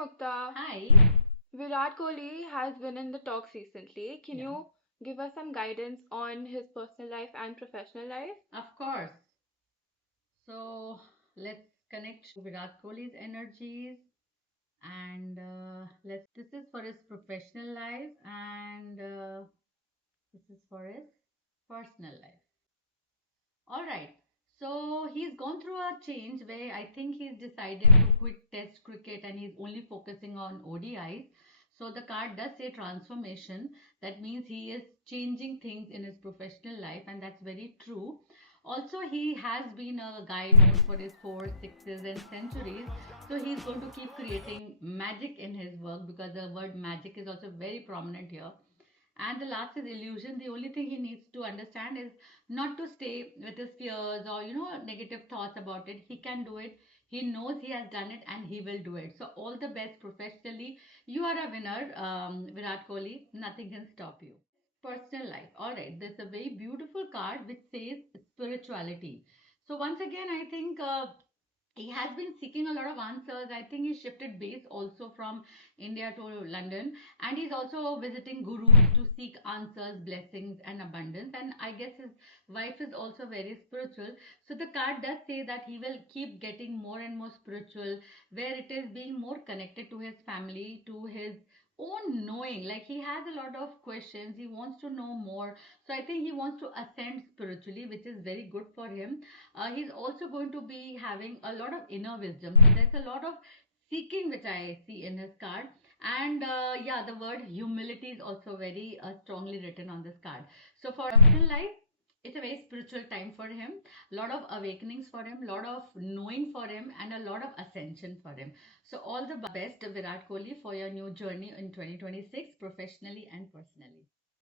Mukta. Hi. Virat Kohli has been in the talks recently. Can Yeah, you give us some guidance on his personal life and professional life? of course. So let's connect Virat Kohli's energies and let's. This is for his professional life and this is for his personal life. All right. So he's gone through a change where I think he's decided to quit Test cricket and he's only focusing on ODIs. So the card does say transformation. That means he is changing things in his professional life, and that's very true. Also, he has been a guy known for his fours, sixes, and centuries. So he's going to keep creating magic in his work because the word magic is also very prominent here. And the last is illusion. The only thing he needs to understand is not to stay with his fears or negative thoughts about it. He can do it. He knows he has done it and he will do it. So all the best professionally. You are a winner, Virat Kohli. Nothing can stop you. Personal life. All right. There's a very beautiful card which says spirituality. So once again, I think he has been seeking a lot of answers. I think he shifted base also from India to London, and he's also visiting gurus to seek answers, blessings, and abundance. And I guess his wife is also very spiritual. So the card does say that he will keep getting more and more spiritual, where it is being more connected to his family, to his own knowing. Like he has a lot of questions, he wants to know more. So I think he wants to ascend spiritually, which is very good for him. He's also going to be having a lot of inner wisdom. So there's a lot of seeking which I see in his card. And yeah, the word humility is also very strongly written on this card. So for personal life, it's a very spiritual time for him. A lot of awakenings for him, a lot of knowing for him, and a lot of ascension for him. So all the best, Virat Kohli, for your new journey in 2026, professionally and personally.